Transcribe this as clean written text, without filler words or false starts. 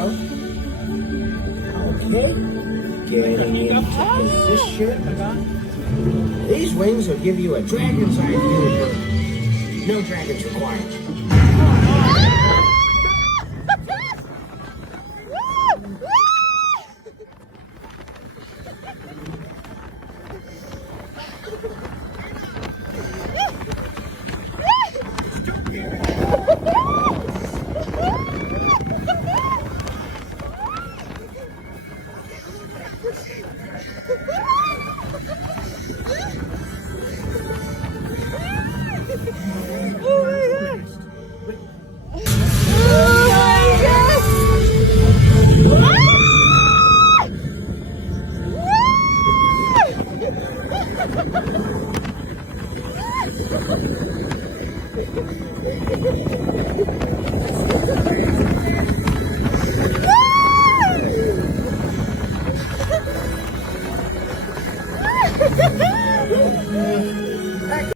go. Okay. Getting into position. These wings will give you a dragon's eye view of Earth. No dragons required.